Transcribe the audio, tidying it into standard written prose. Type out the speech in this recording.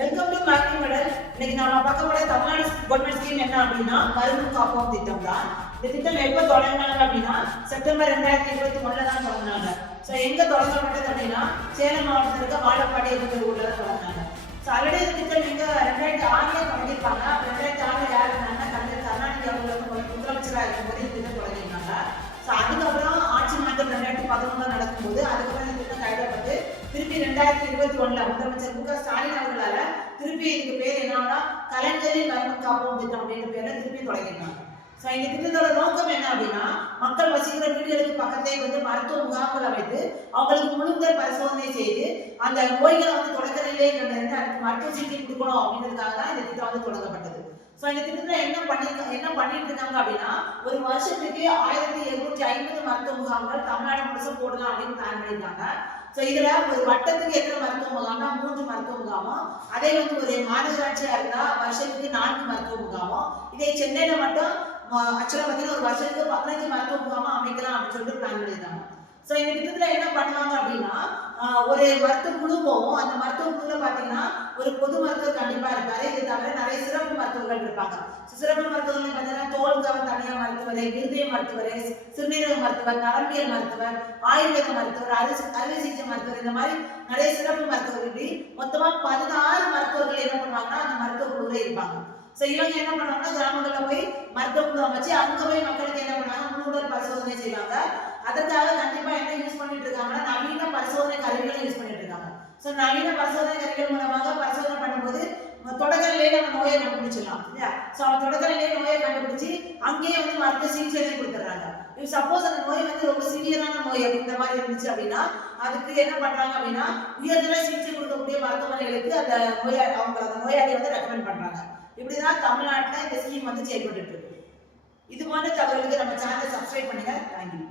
Welcome to மேக்னி medal. இன்னைக்கு நாம பார்க்க போற தமிழ்நாடு கவர்மெண்ட் ஸ்கீம் என்ன அப்படின்னா மருந்து காப்போம் திட்டம் தான். இந்த திட்டம் எப்போ தொடங்கினாங்க அப்படின்னா செப்டம்பர் 2021 தான் தொடங்கினாங்க. ஸோ எங்க தொடங்கப்பட்டது அப்படின்னா சேலம் மாவட்டத்தில் இருக்க வாழப்பாடி அப்படிங்கிற ஊர்ல தான் தொடங்கினாங்க. ஸோ ஆல்ரெடி இந்த திட்டம் நீங்க 2006 தொடங்கியிருப்பாங்க. 2006 யார் இருந்தாங்கன்னா கலைஞர் கருணாநிதி அவர்கள் முதலமைச்சராக இருக்கும்போது இந்த திட்டம் தொடங்கியிருந்தாங்க. ஸோ அதுக்கப்புறம் ஆட்சி மாற்றம் 2011 நடக்கும்போது அதுக்கப்புறம் இந்த திட்டம் கைவிடப்பட்டு திருப்பி 2021 முதலமைச்சர் மு க ஸ்டாலின் அவர்களால திருப்பி இதுக்கு பேர் என்னன்னா கலைஞரின் மருந்து காப்போம் திட்டம் அப்படின்ற பேர்ல திருப்பி தொடங்கினாங்க. ஸோ இந்த திட்டத்தோட நோக்கம் என்ன அப்படின்னா மக்கள் வசிக்கிற வீடுகளுக்கு பக்கத்திலே மருத்துவ முகாம்கள் அமைத்து அவங்களுக்கு முழுந்தல் பரிசோதனை செய்து அந்த நோய்களை தொடக்கத்திலே கண்டறிந்து அதுக்கு மருத்துவ சிகிச்சை கொடுக்கணும் அப்படின்றதுக்காக தான் இந்த திட்டம் தொடங்கப்பட்டது. ஸோ இந்த திட்டத்தில் என்ன பண்ணிட்டு இருக்காங்க அப்படின்னா ஒரு வருஷத்துக்கு 1250 மருத்துவ முகாம்கள் தமிழ்நாடு முழுசும் போடலாம் அப்படின்னு பிளான் பண்ணியிருக்காங்க. ஸோ இதுல ஒரு வட்டத்துக்கு எத்தனை மருத்துவ முகாம்னா 3 மருத்துவ முகாமும், அதே ஒரு மாநகராட்சியா இருந்தா வருஷத்துக்கு 4 மருத்துவ முகாமும், இதே சென்னையில மட்டும் ஆக்சுவலா பார்த்தீங்கன்னா ஒரு வருஷத்துக்கு 15 மருத்துவ முகாமும் அமைக்கலாம் அப்படின்னு சொல்லிட்டு பிளான் பண்ணியிருக்காங்க. ஸோ இந்த திட்டத்தில் என்ன பண்ணுவாங்க அப்படின்னா ஒரு மருத்துவ குழு போகும். அந்த மருத்துவ குழுல பார்த்தீங்கன்னா ஒரு பொது மருத்துவர் கண்டிப்பா இருப்பாரு. இது தவிர நிறைய சிறப்பு மருத்துவர்கள் இருப்பாங்க. சிறப்பு மருத்துவர்கள் பார்த்தீங்கன்னா தோல்கவ தனியார் மருத்துவர், இருதய மருத்துவர், சிறுநீரக மருத்துவர், நரம்பியல் மருத்துவர், ஆயுர்வேத மருத்துவர், அறுவை சிகிச்சை மருத்துவர், இந்த மாதிரி நிறைய சிறப்பு மருத்துவர்கள் மொத்தமா 16 மருத்துவர்கள் என்ன பண்ணுவாங்கன்னா அந்த மருத்துவ குழுல இருப்பாங்க. ஸோ இவங்க என்ன பண்ணுவாங்கன்னா கிராமங்களில் போய் மருத்துவ குழு அமைச்சு அங்க போய் மக்களுக்கு என்ன பண்ணுவாங்க முன்னுடல் பரிசோதனை செய்வாங்க. அதற்காக கண்டிப்பா என்ன யூஸ் பண்ணிட்டு இருக்காங்கன்னா நவீன பரிசோதனை கருவிகளை யூஸ் பண்ணிட்டு இருக்காங்க. ஸோ நவீன பரிசோதனை கருவிகள் மூலமாக பரிசோதனை பண்ணும்போது தொடக்கத்திலேயே நம்ம நோயை கண்டுபிடிச்சிடலாம் இல்லையா? ஸோ அவங்க தொடக்கத்திலேயே நோயை கண்டுபிடிச்சு அங்கேயே மருத்துவ சிகிச்சை கொடுத்துட்றாங்க. சப்போஸ் அந்த நோய் ரொம்ப சிவியரான நோய் அப்படின்ற மாதிரி இருந்துச்சு அப்படின்னா அதுக்கு என்ன பண்றாங்க அப்படின்னா உயர்தர சிகிச்சை கொடுக்கக்கூடிய மருத்துவமனைகளுக்கு அந்த நோயாளியை ரெக்கமெண்ட் பண்றாங்க. இப்படிதான் தமிழ்நாட்டில் இந்த ஸ்கீம் செயல்பட்டு இருக்கு. இது போன்ற தகவலுக்கு நம்ம சேனலை சப்ஸ்கிரைப் பண்ணுங்க. தேங்க்யூ.